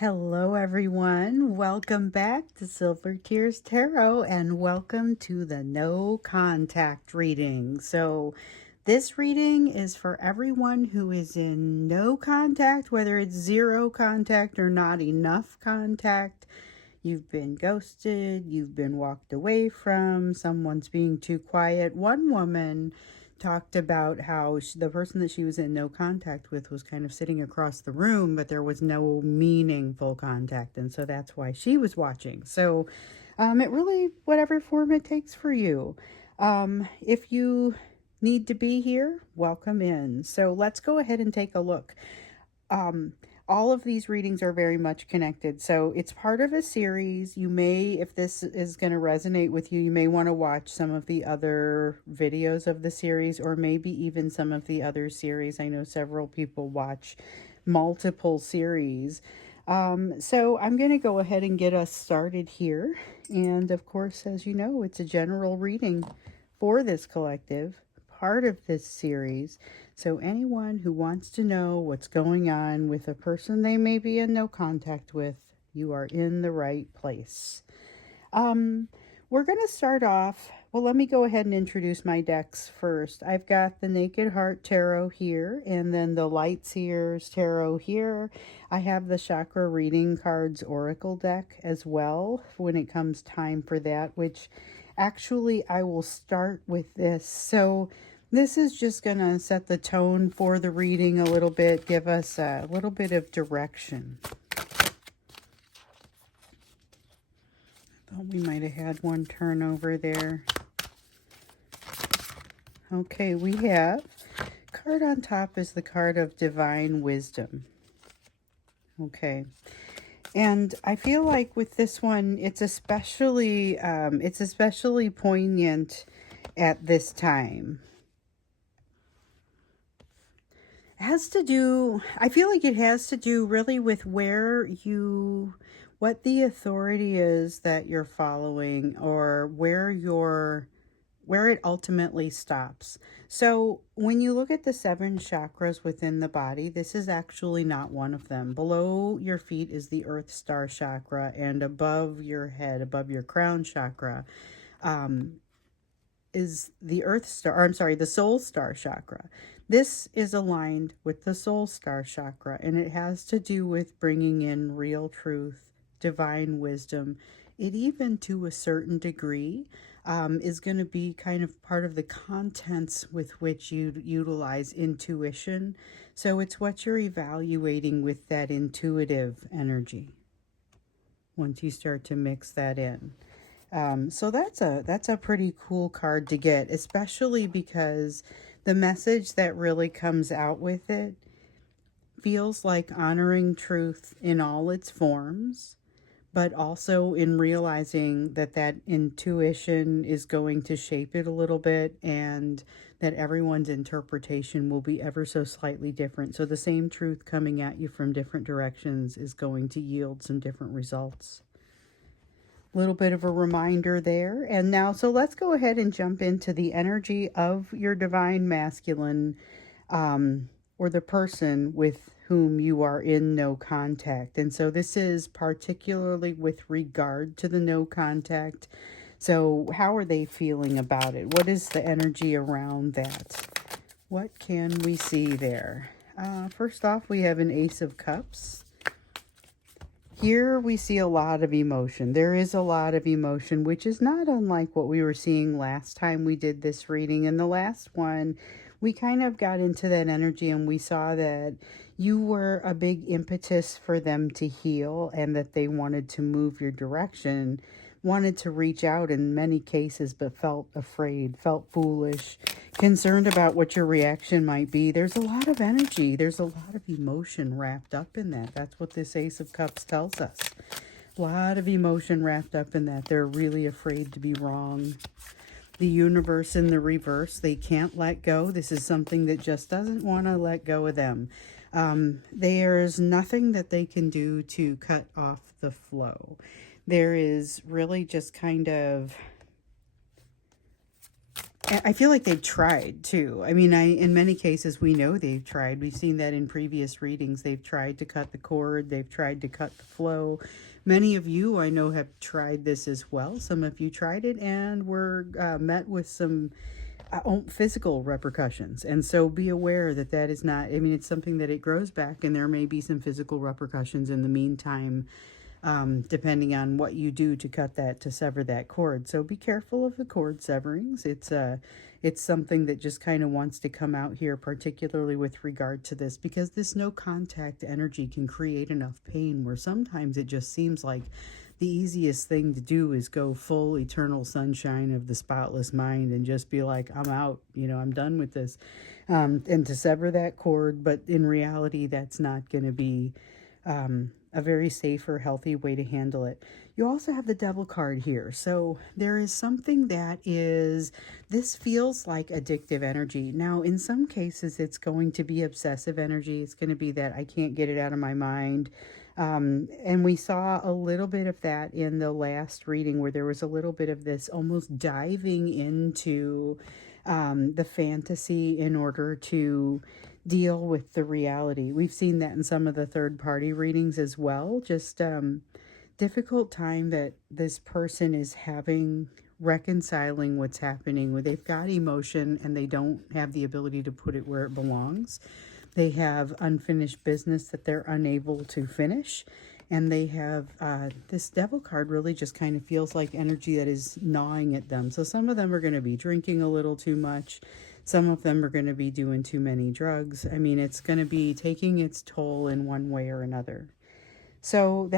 Hello, everyone. Welcome back to Silver Tears Tarot and welcome to the no contact reading. So, this reading is for everyone who is in no contact, whether it's zero contact or not enough contact. You've been ghosted, you've been walked away from, someone's being too quiet. One woman talked about how the person that she was in no contact with was kind of sitting across the room, but there was no meaningful contact. And so that's why she was watching. So it really, whatever form it takes for you. If you need to be here, welcome in. So let's go ahead and take a look. All of these readings are very much connected. So it's part of a series. You may, if this is going to resonate with you, you may want to watch some of the other videos of the series or maybe even some of the other series. I know several people watch multiple series. So I'm going to go ahead and get us started here. And of course, as you know, it's a general reading for this collective, part of this series. So anyone who wants to know what's going on with a person they may be in no contact with, you are in the right place. We're going to start off. Well, let me go ahead and introduce my decks first. I've got the Naked Heart Tarot here, and then the Light Seers Tarot here. I have the Chakra Reading Cards Oracle deck as well when it comes time for that, which actually I will start with this. So this is just going to set the tone for the reading a little bit, give us a little bit of direction. Thought we might have had one turn over there. Okay, we have card on top is the card of Divine Wisdom. Okay. And I feel like with this one, it's especially poignant at this time. I feel like it has to do really with what the authority is that you're following, or where it ultimately stops. So when you look at the 7 chakras within the body, this is actually not one of them. Below your feet is the Earth Star chakra, and above your head, above your crown chakra, is the Soul Star chakra. This is aligned with the Soul Star chakra, and it has to do with bringing in real truth, divine wisdom. It even, to a certain degree, is going to be kind of part of the contents with which you utilize intuition. So it's what you're evaluating with that intuitive energy once you start to mix that in. So that's a pretty cool card to get, especially because the message that really comes out with it feels like honoring truth in all its forms, but also in realizing that intuition is going to shape it a little bit, and that everyone's interpretation will be ever so slightly different. So the same truth coming at you from different directions is going to yield some different results. Little bit of a reminder there. And now, so let's go ahead and jump into the energy of your divine masculine, or the person with whom you are in no contact. And so this is particularly with regard to the no contact. So how are they feeling about it? What is the energy around that? What can we see there? First off, we have an Ace of Cups. Here we see a lot of emotion. There is a lot of emotion, which is not unlike what we were seeing last time we did this reading. In the last one, we kind of got into that energy, and we saw that you were a big impetus for them to heal, and that they wanted to move your direction, wanted to reach out in many cases, but felt afraid, felt foolish, concerned about what your reaction might be. There's a lot of energy. There's a lot of emotion wrapped up in that. That's what this Ace of Cups tells us. A lot of emotion wrapped up in that. They're really afraid to be wrong. The universe in the reverse, they can't let go. This is something that just doesn't want to let go of them. There's nothing that they can do to cut off the flow. There is really just kind of I feel like they've tried too. I mean, in many cases we know they've tried. We've seen that in previous readings. They've tried to cut the cord. They've tried to cut the flow. Many of you I know have tried this as well. Some of you tried it and were met with some physical repercussions. And so be aware that that is not, I mean, it's something that it grows back and there may be some physical repercussions in the meantime, depending on what you do to cut that, to sever that cord. So be careful of the cord severings. It's something that just kind of wants to come out here, particularly with regard to this, because this no contact energy can create enough pain where sometimes it just seems like the easiest thing to do is go full eternal sunshine of the spotless mind and just be like, I'm out, I'm done with this, and to sever that cord. But in reality, that's not going to be a very safe or healthy way to handle it. You also have the Devil card here. So there is something that is, this feels like addictive energy. Now, in some cases, it's going to be obsessive energy. It's going to be that I can't get it out of my mind. And we saw a little bit of that in the last reading where there was a little bit of this almost diving into the fantasy in order to deal with the reality. We've seen that in some of the third party readings as well. Just difficult time that this person is having reconciling what's happening, where they've got emotion and they don't have the ability to put it where it belongs. They have unfinished business that they're unable to finish. And they have this Devil card really just kind of feels like energy that is gnawing at them. So some of them are going to be drinking a little too much. Some of them are going to be doing too many drugs. I mean, it's going to be taking its toll in one way or another. So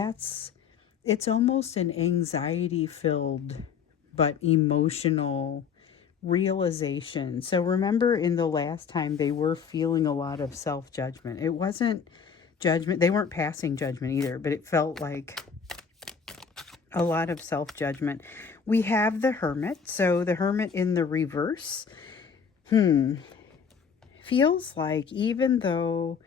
it's almost an anxiety-filled but emotional realization. So remember, in the last time, they were feeling a lot of self-judgment. It wasn't judgment. They weren't passing judgment either, but it felt like a lot of self-judgment. We have the Hermit. So the Hermit in the reverse. Feels like even though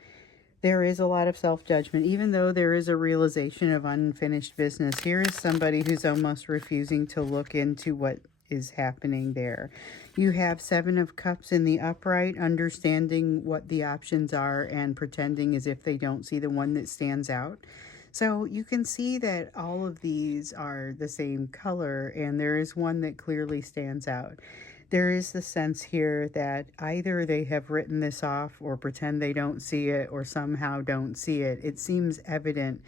there is a lot of self-judgment, even though there is a realization of unfinished business, here is somebody who's almost refusing to look into what is happening there. You have Seven of Cups in the upright, understanding what the options are and pretending as if they don't see the one that stands out. So you can see that all of these are the same color, and there is one that clearly stands out. There is the sense here that either they have written this off or pretend they don't see it or somehow don't see it. It seems evident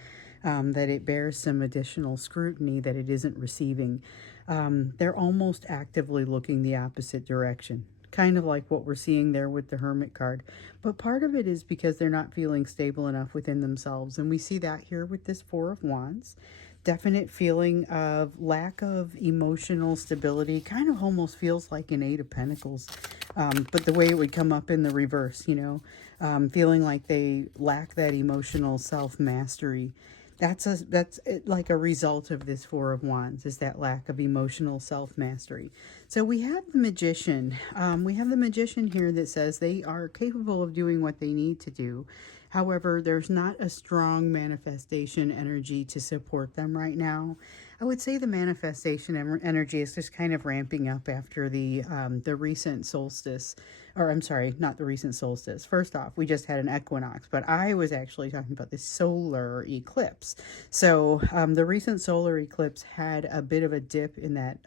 that it bears some additional scrutiny that it isn't receiving. They're almost actively looking the opposite direction, kind of like what we're seeing there with the Hermit card. But part of it is because they're not feeling stable enough within themselves. And we see that here with this Four of Wands. Definite feeling of lack of emotional stability. Kind of almost feels like an Eight of Pentacles, but the way it would come up in the reverse, feeling like they lack that emotional self-mastery. That's like a result of this Four of Wands, is that lack of emotional self-mastery. So we have the Magician. We have the Magician here that says they are capable of doing what they need to do. However, there's not a strong manifestation energy to support them right now. I would say the manifestation energy is just kind of ramping up after the recent solstice. Or I'm sorry, not the recent solstice. First off, we just had an equinox, but I was actually talking about the solar eclipse. So the recent solar eclipse had a bit of a dip in that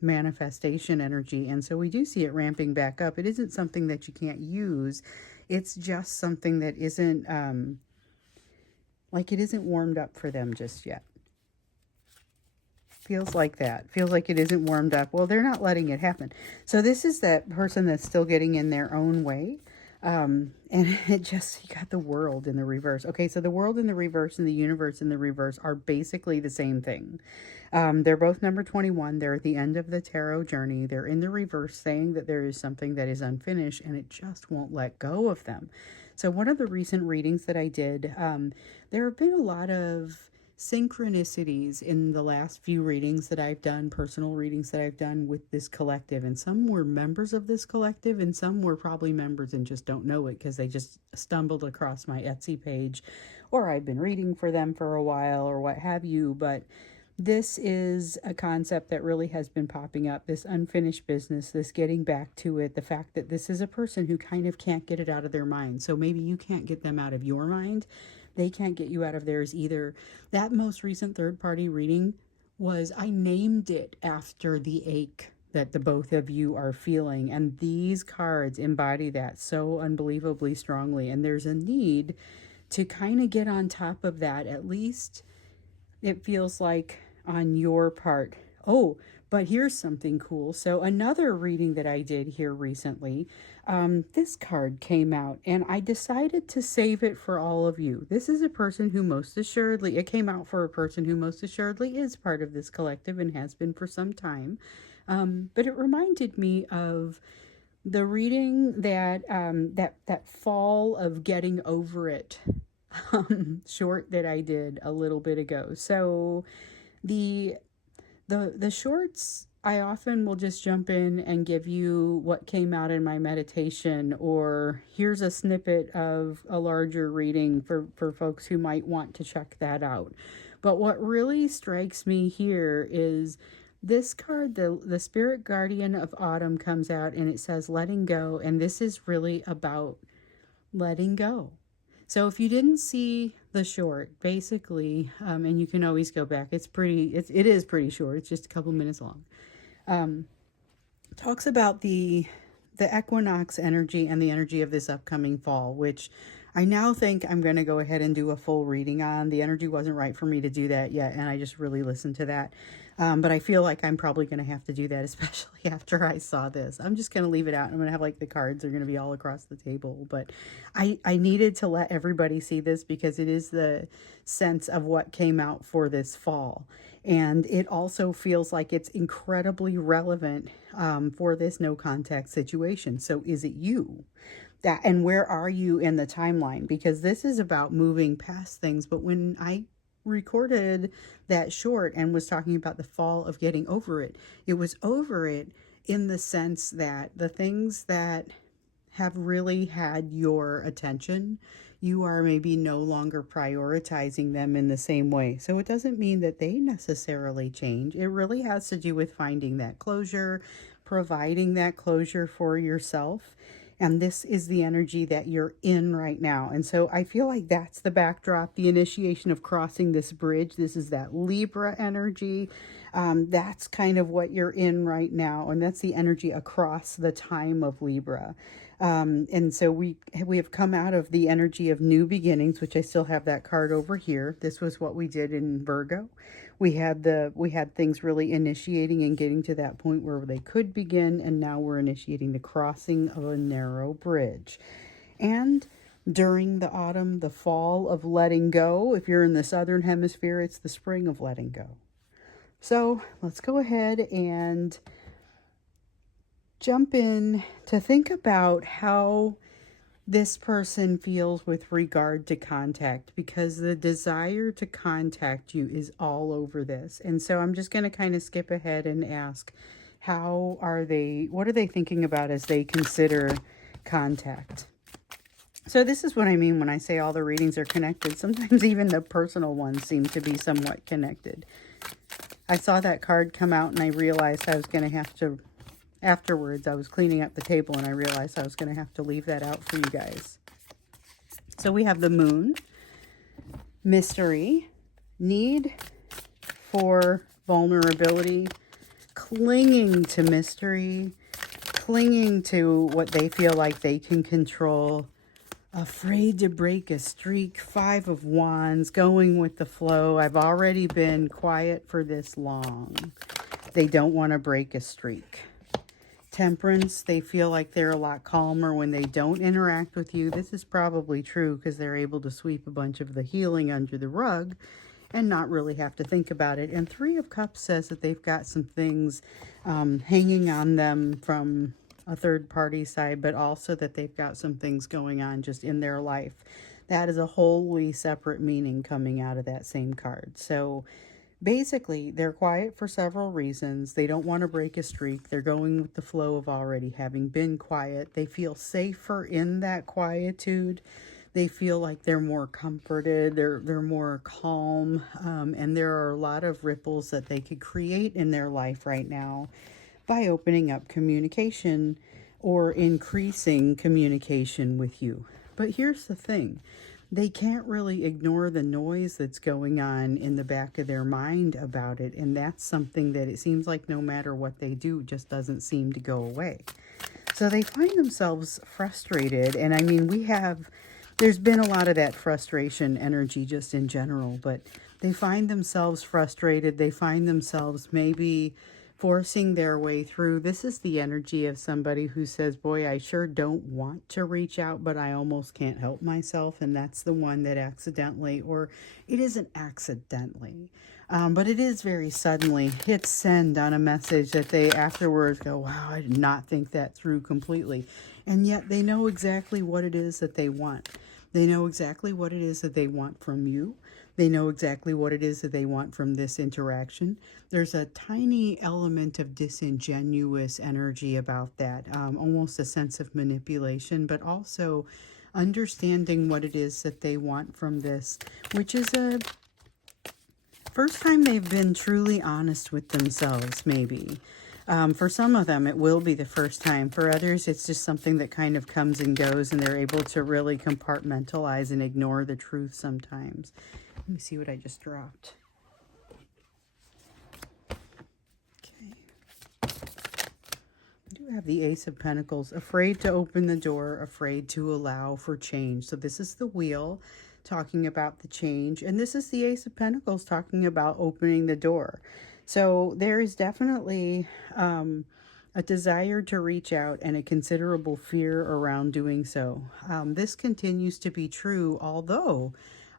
manifestation energy, and so we do see it ramping back up. It isn't something that you can't use. It's just something that isn't, like it isn't warmed up for them just yet. Feels like that. Feels like it isn't warmed up. Well, they're not letting it happen. So this is that person that's still getting in their own way. And it just, you got the World in the reverse. Okay, so the World in the reverse and the Universe in the reverse are basically the same thing. They're both number 21. They're at the end of the tarot journey. They're in the reverse, saying that there is something that is unfinished and it just won't let go of them. So one of the recent readings that I did, there have been a lot of synchronicities in the last few readings that I've done, personal readings that I've done with this collective, and some were members of this collective and some were probably members and just don't know it because they just stumbled across my Etsy page, or I've been reading for them for a while or what have you. But This is a concept that really has been popping up, this unfinished business, this getting back to it, the fact that this is a person who kind of can't get it out of their mind. So maybe you can't get them out of your mind. They can't get you out of theirs either. That most recent third party reading was, I named it after the ache that the both of you are feeling. And these cards embody that so unbelievably strongly. And there's a need to kind of get on top of that, at least it feels like on your part. Oh, but here's something cool. So another reading that I did here recently, this card came out and I decided to save it for all of you. This is a person who most assuredly, it came out for a person who most assuredly is part of this collective and has been for some time. But it reminded me of the reading that that fall of getting over it short that I did a little bit ago. So the shorts, I often will just jump in and give you what came out in my meditation, or here's a snippet of a larger reading for folks who might want to check that out. But what really strikes me here is this card, the Spirit Guardian of Autumn, comes out and it says letting go, and this is really about letting go. So if you didn't see the short, basically, and you can always go back, it is pretty short. It's just a couple minutes long. Talks about the equinox energy and the energy of this upcoming fall, which I now think I'm going to go ahead and do a full reading on. The energy wasn't right for me to do that yet, and I just really listened to that. But I feel like I'm probably going to have to do that, especially after I saw this. I'm just going to leave it out. I'm going to have like the cards are going to be all across the table. But I needed to let everybody see this because it is the sense of what came out for this fall. And it also feels like it's incredibly relevant for this no contact situation. So is it you? That, and where are you in the timeline? Because this is about moving past things. But when I recorded that short and was talking about the fall of getting over it, it was over it in the sense that the things that have really had your attention, you are maybe no longer prioritizing them in the same way. So it doesn't mean that they necessarily change. It really has to do with finding that closure, providing that closure for yourself. And this is the energy that you're in right now. And so I feel like that's the backdrop, the initiation of crossing this bridge. This is that Libra energy. That's kind of what you're in right now. And that's the energy across the time of Libra. And so we have come out of the energy of new beginnings, which I still have that card over here. This was what we did in Virgo. We had things really initiating and getting to that point where they could begin, and now we're initiating the crossing of a narrow bridge. And during the autumn, the fall of letting go. If you're in the southern hemisphere, it's the spring of letting go. So let's go ahead and jump in to think about how this person feels with regard to contact, because the desire to contact you is all over this. And so I'm just going to kind of skip ahead and ask, what are they thinking about as they consider contact? So this is what I mean when I say all the readings are connected. Sometimes even the personal ones seem to be somewhat connected. I saw that card come out and I realized I was going to have to, afterwards I was cleaning up the table and I realized I was going to have to leave that out for you guys. So we have the Moon, mystery, need for vulnerability, clinging to mystery, clinging to what they feel like they can control, afraid to break a streak, 5 of Wands, going with the flow. I've already been quiet for this long. They don't want to break a streak. Temperance, they feel like they're a lot calmer when they don't interact with you. This is probably true because they're able to sweep a bunch of the healing under the rug and not really have to think about it. And 3 of Cups says that they've got some things hanging on them from a third party side, but also that they've got some things going on just in their life. That is a wholly separate meaning coming out of that same card. So basically, they're quiet for several reasons. They don't want to break a streak. They're going with the flow of already having been quiet. They feel safer in that quietude. They feel like they're more comforted, they're more calm, and there are a lot of ripples that they could create in their life right now by opening up communication or increasing communication with you. But here's the thing. They can't really ignore the noise that's going on in the back of their mind about it, and that's something that it seems like no matter what they do just doesn't seem to go away. So they find themselves frustrated, and I mean, there's been a lot of that frustration energy just in general, but they find themselves frustrated. They find themselves maybe forcing their way through. This is the energy of somebody who says, boy, I sure don't want to reach out, but I almost can't help myself. And that's the one that accidentally, or it isn't accidentally, but it is very suddenly hit send on a message that they afterwards go, wow, I did not think that through completely. And yet they know exactly what it is that they want. They know exactly what it is that they want from you. They know exactly what it is that they want from this interaction. There's a tiny element of disingenuous energy about that, almost a sense of manipulation, but also understanding what it is that they want from this, which is a first time they've been truly honest with themselves, maybe. For some of them, it will be the first time. For others, it's just something that kind of comes and goes, and they're able to really compartmentalize and ignore the truth sometimes. Let me see what I just dropped. Okay. I do have the Ace of Pentacles. Afraid to open the door, afraid to allow for change. So this is the Wheel talking about the change, and this is the Ace of Pentacles talking about opening the door. So there is definitely a desire to reach out and a considerable fear around doing so. This continues to be true, although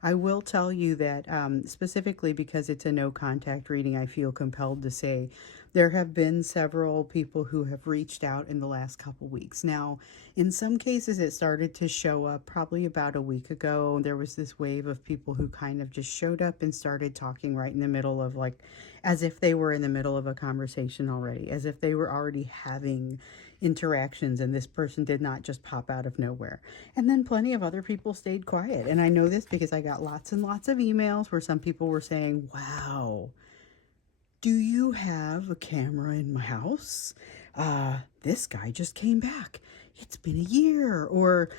I will tell you that specifically because it's a no contact reading, I feel compelled to say there have been several people who have reached out in the last couple weeks. Now, in some cases, it started to show up probably about a week ago. There was this wave of people who kind of just showed up and started talking right in the middle of, like, as if they were in the middle of a conversation already, as if they were already having interactions and this person did not just pop out of nowhere. And then plenty of other people stayed quiet. And I know this because I got lots and lots of emails where some people were saying, wow, do you have a camera in my house? This guy just came back. It's been a year. Or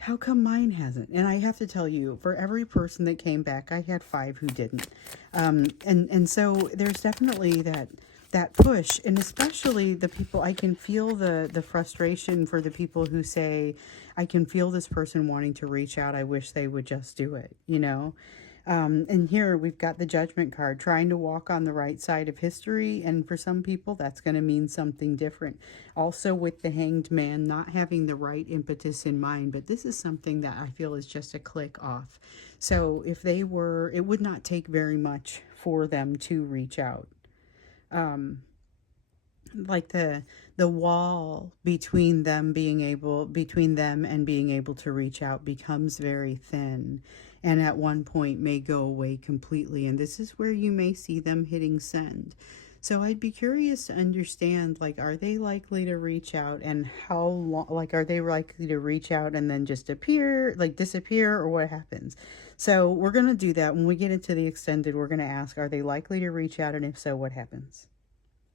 how come mine hasn't? And I have to tell you, for every person that came back, I had 5 who didn't. And so there's definitely that push, and especially the people, I can feel the frustration for the people who say, I can feel this person wanting to reach out. I wish they would just do it, you know? And here we've got the Judgment card, trying to walk on the right side of history. And for some people, that's going to mean something different. Also with the Hanged Man, not having the right impetus in mind. But this is something that I feel is just a click off. So if they were, it would not take very much for them to reach out. Like the wall between them and being able to reach out becomes very thin, and at one point may go away completely. And this is where you may see them hitting send. So I'd be curious to understand, like, are they likely to reach out, and how long, like, are they likely to reach out and then just disappear, or what happens? So we're going to do that when we get into the extended. We're going to ask, are they likely to reach out? And if so, what happens?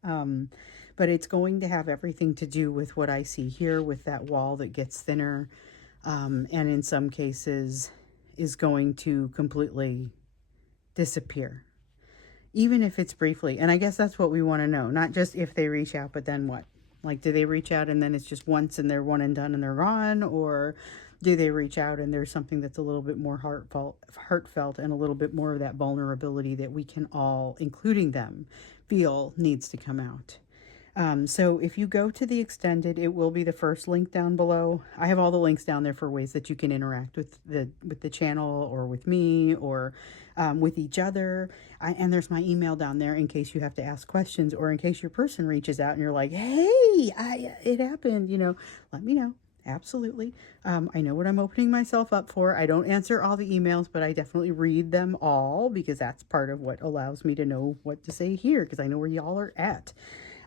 But it's going to have everything to do with what I see here with that wall that gets thinner, and in some cases is going to completely disappear, even if it's briefly. And I guess that's what we want to know, not just if they reach out, but then what? Like, do they reach out and then it's just once and they're one and done and they're gone? Or do they reach out and there's something that's a little bit more heartfelt and a little bit more of that vulnerability that we can all, including them, feel needs to come out? So if you go to the extended, it will be the first link down below. I have all the links down there for ways that you can interact with the channel, or with me, or with each other. And there's my email down there in case you have to ask questions, or in case your person reaches out and you're like, hey, it happened, you know, let me know. Absolutely. I know what I'm opening myself up for. I don't answer all the emails, but I definitely read them all, because that's part of what allows me to know what to say here, because I know where y'all are at.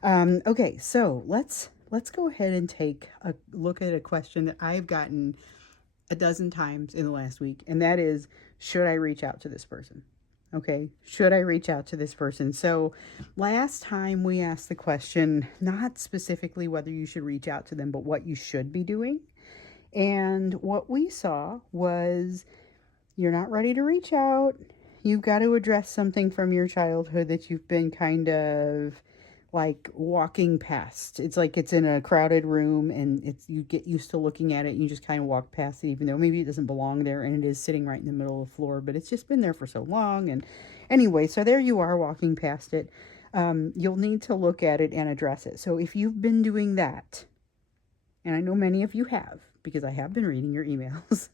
Okay, so let's go ahead and take a look at a question that I've gotten a dozen times in the last week, and that is, should I reach out to this person? Okay, should I reach out to this person? So last time we asked the question, not specifically whether you should reach out to them, but what you should be doing. And what we saw was, you're not ready to reach out. You've got to address something from your childhood that you've been kind of like walking past. It's like it's in a crowded room and you get used to looking at it and you just kind of walk past it, even though maybe it doesn't belong there and it is sitting right in the middle of the floor, but it's just been there for so long. And anyway, so there you are walking past it. You'll need to look at it and address it. So if you've been doing that, and I know many of you have, because I have been reading your emails,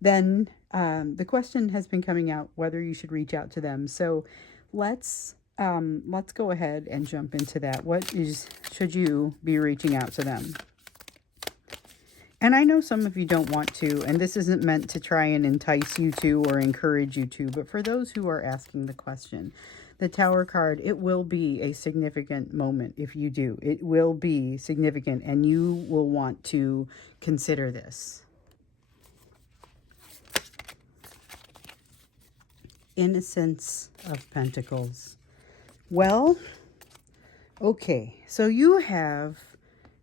then the question has been coming out whether you should reach out to them. So let's go ahead and jump into that. Should you be reaching out to them? And I know some of you don't want to, and this isn't meant to try and entice you to or encourage you to, but for those who are asking the question, the Tower card, it will be a significant moment if you do. It will be significant, and you will want to consider this. Innocence of Pentacles. Well, okay, so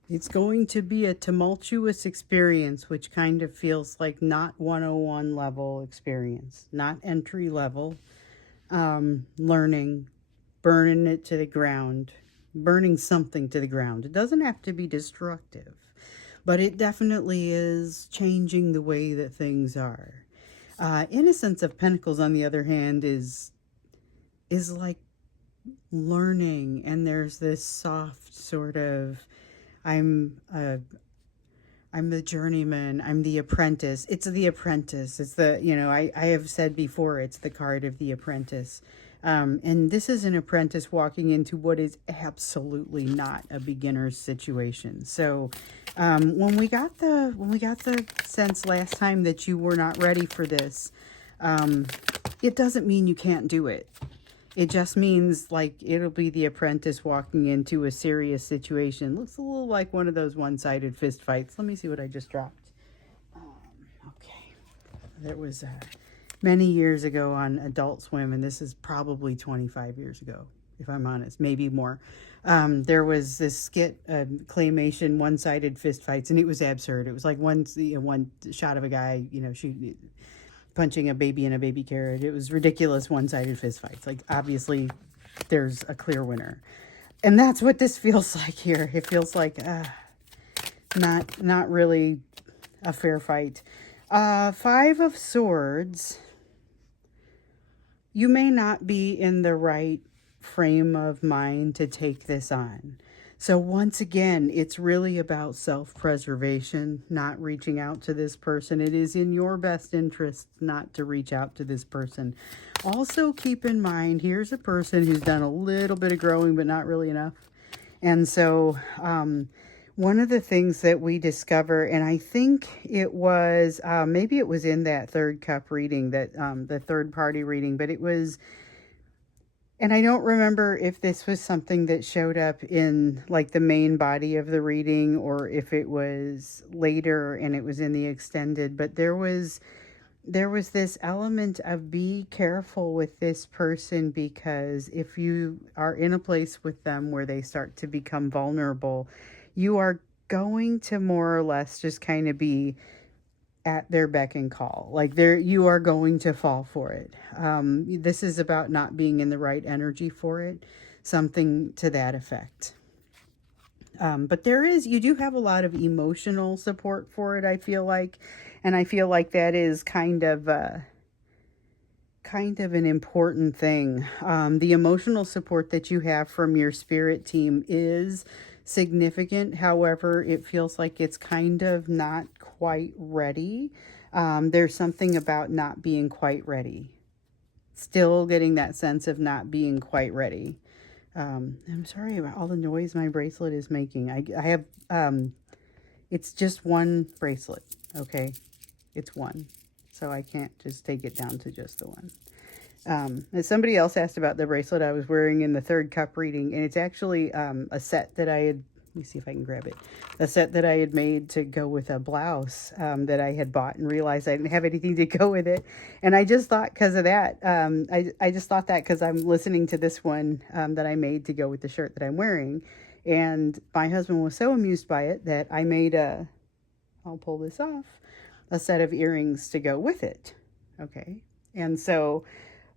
it's going to be a tumultuous experience, which kind of feels like not 101 level experience, not entry level. Learning, burning it to the ground, burning something to the ground. It doesn't have to be destructive, but it definitely is changing the way that things are. Innocence of Pentacles, on the other hand, is like learning, and there's this soft sort of, I'm the journeyman, I'm the apprentice. It's the apprentice. It's the, I have said before, it's the card of the apprentice. And this is an apprentice walking into what is absolutely not a beginner's situation. So when we got the sense last time that you were not ready for this, it doesn't mean you can't do it. It just means like it'll be the apprentice walking into a serious situation. Looks a little like one of those one-sided fist fights. Let me see what I just dropped. Okay. That was many years ago on Adult Swim, and this is probably 25 years ago, if I'm honest, maybe more. There was this skit, claymation, one-sided fist fights, and it was absurd. It was like one shot of a guy, punching a baby in a baby carriage. It was ridiculous one-sided fist fights. Like, obviously, there's a clear winner. And that's what this feels like here. It feels like not really a fair fight. Five of Swords. You may not be in the right frame of mind to take this on. So once again, it's really about self-preservation, not reaching out to this person. It is in your best interest not to reach out to this person. Also keep in mind, here's a person who's done a little bit of growing, but not really enough. And so one of the things that we discover, and I think it was, maybe it was in that third cup reading, that the third party reading, but it was, and I don't remember if this was something that showed up in like the main body of the reading or if it was later and it was in the extended, but there was this element of be careful with this person, because if you are in a place with them where they start to become vulnerable, you are going to more or less just kind of be at their beck and call. Like you are going to fall for it. This is about not being in the right energy for it, something to that effect. But you do have a lot of emotional support for it, I feel like. And I feel like that is kind of an important thing. The emotional support that you have from your spirit team is significant. However, it feels like it's kind of not quite ready. There's something about not being quite ready. Still getting that sense of not being quite ready. I'm sorry about all the noise my bracelet is making. I have, it's just one bracelet, okay? It's one. So I can't just take it down to just the one. As somebody else asked about the bracelet I was wearing in the third cup reading, and it's actually a set that I had Let me see if I can grab it. A set that I had made to go with a blouse that I had bought and realized I didn't have anything to go with it. And I just thought because of that, I just thought that because I'm listening to this one that I made to go with the shirt that I'm wearing. And my husband was so amused by it that I made I'll pull this off, a set of earrings to go with it. Okay. And so,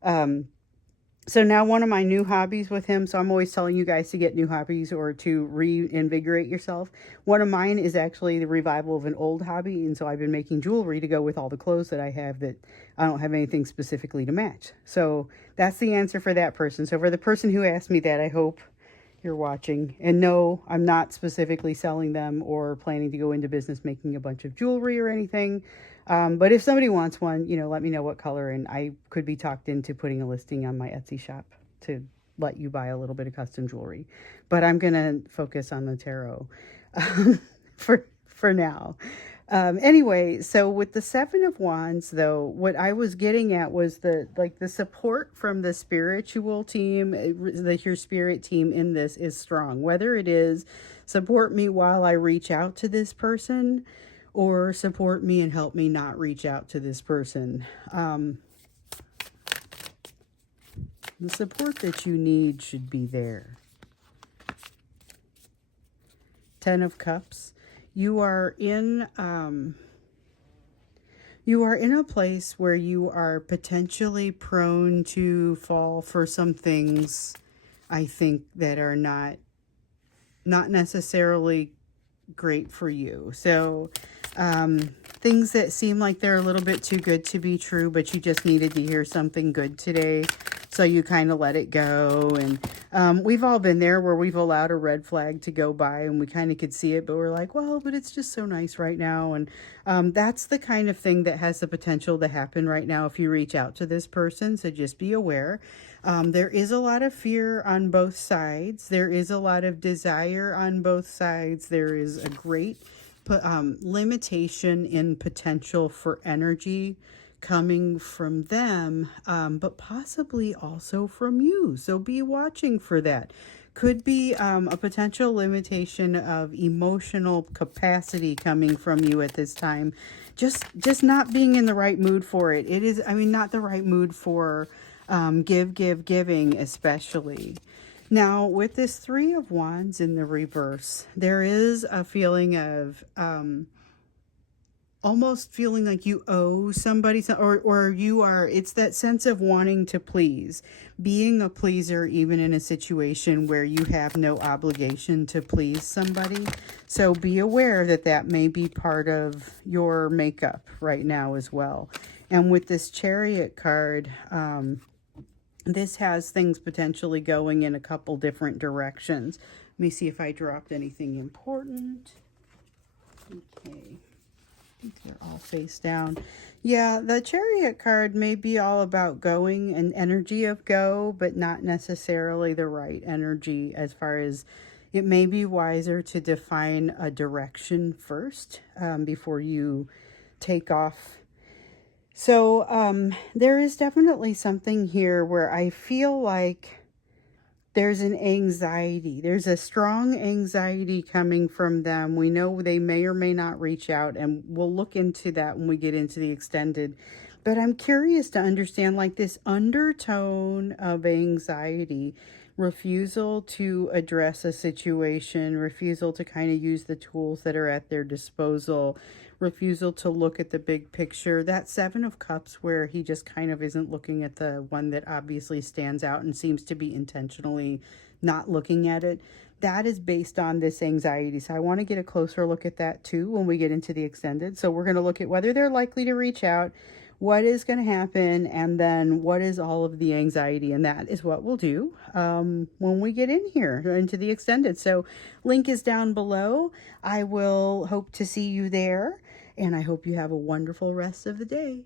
so now one of my new hobbies with him, so I'm always telling you guys to get new hobbies or to reinvigorate yourself. One of mine is actually the revival of an old hobby. And so I've been making jewelry to go with all the clothes that I have that I don't have anything specifically to match. So that's the answer for that person. So for the person who asked me that, I hope you're watching. And no, I'm not specifically selling them or planning to go into business making a bunch of jewelry or anything. But if somebody wants one, let me know what color, and I could be talked into putting a listing on my Etsy shop to let you buy a little bit of custom jewelry. But I'm going to focus on the tarot for now. Anyway, so with the Seven of Wands, though, what I was getting at was the support from the spiritual team, your spirit team in this is strong. Whether it is support me while I reach out to this person, or support me and help me not reach out to this person. The support that you need should be there. Ten of Cups. You are in a place where you are potentially prone to fall for some things, I think, that are not necessarily great for you. So things that seem like they're a little bit too good to be true, but you just needed to hear something good today, so you kind of let it go. And we've all been there where we've allowed a red flag to go by and we kind of could see it, but we're like, well, but it's just so nice right now. And that's the kind of thing that has the potential to happen right now if you reach out to this person. So just be aware. There is a lot of fear on both sides. There is a lot of desire on both sides. There is a great limitation in potential for energy coming from them, but possibly also from you. So be watching for that. Could be a potential limitation of emotional capacity coming from you at this time. Just not being in the right mood for it. It is, not the right mood for giving, especially. Now, with this Three of Wands in the reverse, there is a feeling of almost feeling like you owe somebody, or you are, it's that sense of wanting to please, being a pleaser even in a situation where you have no obligation to please somebody. So be aware that that may be part of your makeup right now as well. And with this Chariot card, this has things potentially going in a couple different directions. Let me see if I dropped anything important. Okay. I think they're all face down. Yeah, the Chariot card may be all about going and energy of go, but not necessarily the right energy, as far as it may be wiser to define a direction first before you take off. So there is definitely something here where I feel like there's an anxiety. There's a strong anxiety coming from them. We know they may or may not reach out, and we'll look into that when we get into the extended. But I'm curious to understand, like, this undertone of anxiety, refusal to address a situation, refusal to kind of use the tools that are at their disposal, refusal to look at the big picture. That Seven of Cups, where he just kind of isn't looking at the one that obviously stands out and seems to be intentionally not looking at it, that is based on this anxiety. So I want to get a closer look at that too when we get into the extended. So we're going to look at whether they're likely to reach out, what is going to happen, and then what is all of the anxiety. And that is what we'll do when we get in here into the extended. So link is down below. I will hope to see you there, and I hope you have a wonderful rest of the day.